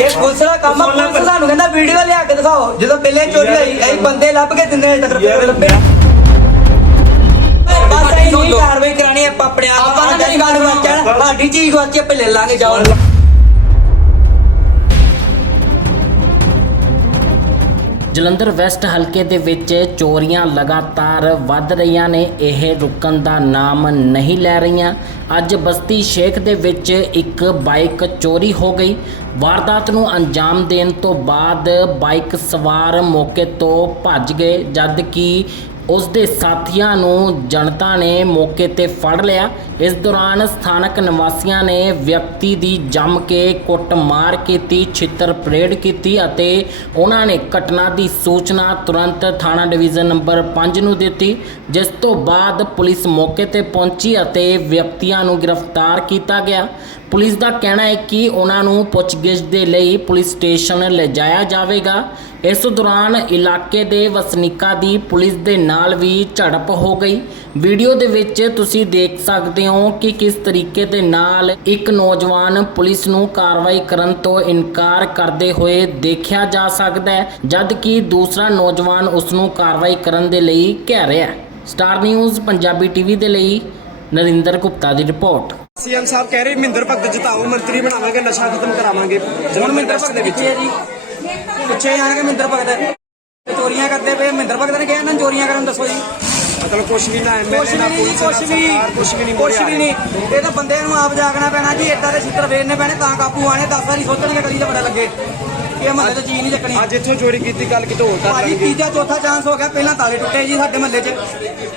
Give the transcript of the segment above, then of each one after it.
ਜੇ ਪੁਲਿਸ ਦਾ ਕੰਮ ਆ ਪੁਲਿਸ ਸਾਨੂੰ ਕਹਿੰਦਾ ਵੀਡੀਓ ਲਿਆ ਕੇ ਦਿਖਾਓ। ਜਦੋਂ ਪਹਿਲੇ ਚੋਰੀ ਹੋਈ ਇਹ ਬੰਦੇ ਲੱਭ ਕੇ ਦਿੰਦੇ ਅਜੇ ਤੱਕ ਰੁਪਏ ਲੱਭੇ। ਬਸ ਇਹ ਨਹੀਂ ਕਾਰਵਾਈ ਕਰਾਣੀ ਆਪਾਂ ਆਪਣੇ ਆਪ ਆਪਾਂ ਨਾ ਗੱਲ ਵਾਚਣ ਸਾਡੀ ਚੀਜ਼ ਵਾਚੀ ਆਪੇ ਲੈ ਲਾਂਗੇ ਜਾਓ ਜਲੰਧਰ ਵੈਸਟ ਹਲਕੇ ਦੇ ਵਿੱਚ ਚੋਰੀਆਂ ਲਗਾਤਾਰ ਵੱਧ ਰਹੀਆਂ ਨੇ। ਇਹ ਰੁਕਣ ਦਾ ਨਾਮ ਨਹੀਂ ਲੈ ਰਹੀਆਂ। ਅੱਜ ਬਸਤੀ ਸ਼ੇਖ ਦੇ ਵਿੱਚ ਇੱਕ ਬਾਈਕ ਚੋਰੀ ਹੋ ਗਈ। ਵਾਰਦਾਤ ਨੂੰ ਅੰਜਾਮ ਦੇਣ ਤੋਂ ਬਾਅਦ ਬਾਈਕ ਸਵਾਰ ਮੌਕੇ ਤੋਂ ਭੱਜ ਗਏ ਜਦ ਕਿ ਉਸ ਦੇ ਸਾਥੀਆਂ ਨੂੰ ਜਨਤਾ ਨੇ ਮੌਕੇ ਤੇ ਫੜ ਲਿਆ। ਇਸ ਦੌਰਾਨ ਸਥਾਨਕ ਨਿਵਾਸੀਆਂ ਨੇ ਵਿਅਕਤੀ ਦੀ ਜੰਮ ਕੇ ਕੁੱਟਮਾਰ ਕੀਤੀ, ਛਿੱਤਰ ਪਰੇਡ ਕੀਤੀ ਅਤੇ ਉਹਨਾਂ ਨੇ ਘਟਨਾ ਦੀ ਸੂਚਨਾ ਤੁਰੰਤ ਥਾਣਾ ਡਿਵੀਜ਼ਨ ਨੰਬਰ 5 ਨੂੰ ਦਿੱਤੀ, ਜਿਸ ਤੋਂ ਬਾਅਦ ਪੁਲਿਸ ਮੌਕੇ ਤੇ ਪਹੁੰਚੀ ਅਤੇ ਵਿਅਕਤੀਆਂ ਨੂੰ ਗ੍ਰਿਫਤਾਰ ਕੀਤਾ ਗਿਆ। ਪੁਲਿਸ ਦਾ ਕਹਿਣਾ ਹੈ ਕਿ ਉਹਨਾਂ ਨੂੰ ਪੁੱਛਗਿੱਛ ਦੇ ਲਈ ਪੁਲਿਸ ਸਟੇਸ਼ਨ ਲਿਜਾਇਆ ਜਾਵੇਗਾ। ਇਸ ਦੌਰਾਨ ਇਲਾਕੇ ਦੇ ਵਸਨੀਕਾਂ ਦੀ ਪੁਲਿਸ ਦੇ ਨਾਲ ਵੀ ਝੜਪ ਹੋ ਗਈ। ਵੀਡੀਓ ਦੇ ਵਿੱਚ ਤੁਸੀਂ ਦੇਖ ਸਕਦੇ ਹੋ ਕਿ ਕਿਸ ਤਰੀਕੇ ਦੇ ਨਾਲ ਇੱਕ ਨੌਜਵਾਨ ਪੁਲਿਸ ਨੂੰ ਕਾਰਵਾਈ ਕਰਨ ਤੋਂ ਇਨਕਾਰ ਕਰਦੇ ਹੋਏ ਦੇਖਿਆ ਜਾ ਸਕਦਾ ਹੈ ਜਦ ਕਿ ਦੂਸਰਾ ਨੌਜਵਾਨ ਉਸ ਨੂੰ ਕਾਰਵਾਈ ਕਰਨ ਦੇ ਲਈ ਕਹਿ ਰਿਹਾ ਹੈ। ਸਟਾਰ ਨਿਊਜ਼, ਪੰਜਾਬੀ ਟੀਵੀ ਦੇ ਲਈ ਨਰਿੰਦਰ ਗੁਪਤਾ ਦੀ ਰਿਪੋਰਟ। ਸੀਐਮ ਸਾਹਿਬ ਕਹਿ ਰਹੇ, ਮਹਿੰਦਰ ਭਗਤ ਜਿਤਾਓ, ਮੰਤਰੀ ਬਣਾਵਾਂਗੇ, ਨਸ਼ਾ ਖਤਮ ਕਰਾਵਾਂਗੇ। ਹੁਣ ਮਹਿੰਦਰ ਭਗਤ ਦੇ ਵਿੱਚ। ਜੀ ਪੁੱਛੇ ਜਾਣਗੇ ਮਹਿੰਦਰ ਭਗਤ। ਚੋਰੀਆਂ ਕਰਦੇ ਪਏ, ਮਹਿੰਦਰ ਭਗਤ ਨੇ ਕਿਹਾ ਇਹਨਾਂ ਨੂੰ ਚੋਰੀਆਂ ਕਰਨ, ਦੱਸੋ ਜੀ। ਮਤਲਬ ਕੁਛ ਵੀ ਨਾ ਕੁਛ ਐਮਐਲਏ ਨਾ ਵੀ ਨਹੀਂ ਪੁਲਿਸ ਕੁਛ ਨਾ ਵੀ ਸਰਕਾਰ ਕੁਛ ਵੀ ਨਹੀਂ ਕੁਛ ਵੀ ਨਹੀਂ। ਇਹ ਤਾਂ ਬੰਦੇ ਨੂੰ ਆਪ ਜਾਗਣਾ ਪੈਣਾ ਜੀ ਏਦਾਂ ਦੇ ਛਿੱਤਰ ਫੇਰਨੇ ਪੈਣੇ ਤਾਂ ਕਾਬੂ ਆਣੇ 10 ਵਾਰੀ ਸੋਚਣਗੇ ਕਦੀ ਤਾਂ ਬੜਾ ਲੱਗੇ। ਕਿ ਇਹ ਮਹੱਲੇ 'ਚ ਚੀਜ਼ ਨਹੀਂ ਚੱਕਣੀ। ਅੱਜ ਇੱਥੋਂ ਚੋਰੀ ਕੀਤੀ ਕੱਲ ਕਿਤੋਂ ਹੋਰ ਕਰ ਭਾਜੀ ਤੀਜਾ ਚੌਥਾ ਚਾਂਸ ਹੋ ਗਿਆ ਪਹਿਲਾਂ ਤਾਲੇ ਟੁੱਟੇ ਜੀ ਸਾਡੇ ਮਹੱਲੇ 'ਚ।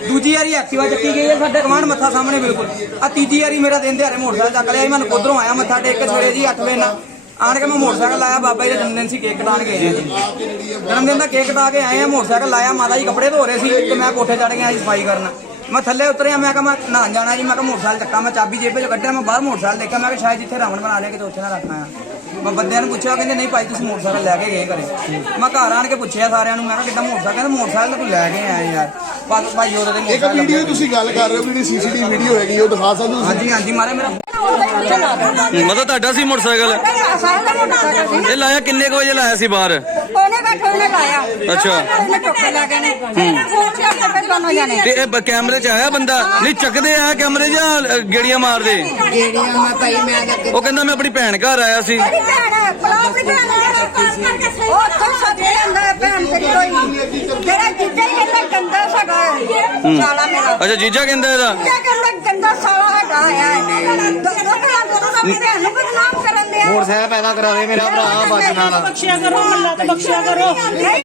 ਦੂਜੀ ਵਾਰੀ ਐਕਟਿਵਾ ਚੱਕੀ ਗਈ ਹੈ ਸਾਡੇ ਕਮਾਂਡ ਮੱਥਾ ਸਾਹਮਣੇ ਬਿਲਕੁਲ। ਆ ਤੀਜੀ ਵਾਰੀ ਮੇਰਾ ਦਿਨ ਦਿਹਾੜੇ ਮੋਟਰਸਾਈਕਲ ਚੱਕ ਲਿਆ ਸੀ, ਮੈਂ ਉਧਰੋਂ ਆਇਆ ਮੱਥਾ ਟੇਕ ਕੇ ਸਵੇਰੇ ਜੀ 8 ਵਜੇ ਨਾਲ। ਆਣ ਕੇ ਮੈਂ ਮੋਟਰਸਾਈਕਲ ਲਾਇਆ, ਬਾਬਾ ਜੀ ਦਾ ਜਨਮ ਦਿਨ ਸੀ ਕੇਕ ਕਟਾਣ ਗਏ। ਜਨਮ ਦਿਨ ਦਾ ਕੇਕ ਕਟਾ ਕੇ ਆਏ ਆ, ਮੋਟਰਸਾਈਕਲ ਲਾਇਆ, ਮਾਤਾ ਜੀ ਕੱਪੜੇ ਧੋ ਰਹੇ ਸੀ, ਤੇ ਮੈਂ ਕੋਠੇ ਚੜ ਗਿਆ ਜੀ ਸਫ਼ਾਈ ਕਰਨ। ਮੈਂ ਥੱਲੇ ਉਤਰਿਆ, ਮੈਂ ਕਿਹਾ ਮੈਂ ਨਹਾਉਣ ਜਾਣਾ ਜੀ, ਮੈਂ ਕਿਹਾ ਮੋਟਰਸਾਈਕਲ ਚੱਕਾ, ਮੈਂ ਚਾਬੀ ਜੇਬੇ 'ਚ ਕੱਢਿਆ, ਮੈਂ ਬਾਹਰ ਮੋਟਰਸਾਈਕਲ ਦੇਖਿਆ, ਮੈਂ ਕਿਹਾ ਸ਼ਾਇਦ ਜਿੱਥੇ ਰਾਵਣ ਬਣਾ ਲਿਆ, ਕਿਤੇ ਉੱਥੇ ਨਾ ਰੱਖਣਾ ਆ ਮੈਂ ਬੰਦਿਆਂ ਨੂੰ ਪੁੱਛਿਆ ਕਹਿੰਦੇ ਨਹੀਂ ਭਾਈ ਤੁਸੀਂ ਮੋਟਰਸਾਈਕਲ ਲੈ ਕੇ ਗਏ ਘਰੇ। ਮੈਂ ਘਰ ਆਣ ਕੇ ਪੁੱਛਿਆ ਸਾਰਿਆਂ ਨੂੰ ਮੈਂ ਕਿਹਾ ਕਿੱਦਾਂ ਮੋਟਰਸਾਈਕਲ? ਕਹਿੰਦੇ ਮੋਟਰਸਾਈਕਲ ਤਾਂ ਲੈ ਕੇ ਆਇਆ ਯਾਰ। ਭਾਈ ਭਾਈ ਉਹਦੇ ਤੇ ਇੱਕ ਮੋਟਰਸਾਈਕਲ ਵੀਡੀਓ ਤੁਸੀਂ ਗੱਲ ਕਰ ਰਹੇ ਹੋ ਜਿਹੜੀ ਸੀਸੀਟੀਵੀ ਵੀਡੀਓ ਹੈਗੀ ਉਹ ਦਿਖਾ ਸਕਦੇ ਹੋ ਹਾਂਜੀ ਹਾਂਜੀ ਮਾਰੇ ਮੇਰਾ ਮਤਲਬ ਤੁਹਾਡਾ ਸੀ ਮੋਟਰਸਾਈਕਲ? ਇਹ ਲਾਇਆ ਕਿੰਨੇ ਕੁ ਵਜੇ ਲਾਇਆ ਸੀ ਬਾਹਰ? ਬੈਠੇ ਉਹਨੇ ਲਾਇਆ। ਅੱਛਾ। ਉਹਨੇ ਟੋਕੇ ਲਾ ਗਏ ਨੇ ਫੋਨ ਚ ਆਪਣੇ ਪੇ ਦੋਨੋਂ ਜਾਣੇ। ਤੇ ਇਹ ਬ- ਕੈਮਰੇ 'ਚ ਆਇਆ ਬੰਦਾ? ਨਹੀਂ ਚੱਕਦੇ ਆ ਕੈਮਰੇ ਜਾਂ ਅ, ਗੇੜੀਆਂ ਮਾਰਦੇ? ਜਿਹੜੀਆਂ ਮੈਂ ਭਾਈ ਮੈਂ ਲੱਗੇ ਉਹ ਕਹਿੰਦਾ ਮੈਂ ਆਪਣੀ ਭੈਣ ਘਰ ਆਇਆ ਸੀ। ਮੇਰੀ ਭੈਣ ਹੈ ਬਲਾ ਆਪਣੀ ਭੈਣ ਹੈ ਪਾਸ ਕਰਕੇ ਸਹੀ ਉਹ ਤੋਂ ਸੱਜੇ ਹੁੰਦਾ ਹੈ ਭੈਣ ਤੇਰੀ ਕੋਈ। ਮੇਰਾ ਜਿੱਦਾਂ ਹੀ ਕਹਿੰਦਾ ਗੰਦਾ ਸਗਾ ਸਾਲਾ ਮੇਰਾ। ਅੱਛਾ ਜੀਜਾ ਕਹਿੰਦਾ ਇਹਦਾ? ਜਿੱਦਾਂ ਕਹਿੰਦਾ ਗੰਦਾ ਸਾਲਾ ਹੈਗਾ ਹੈ। ਦੋਨੋਂ ਭੈਣ ਨੂੰ ਬਦਨਾਮ ਕਰਨ ਦੇ ਮੋਟਰਸਾਈਕਲ ਪੈਦਾ ਕਰਾ ਦੇ ਮੇਰਾ ਭਰਾ ਬਚਣਾ ਬਖਸ਼ਿਆ ਕਰੋ ਮੱਲਾ ਤੇ ਬਖਸ਼ਿਆ ਕਰੋ।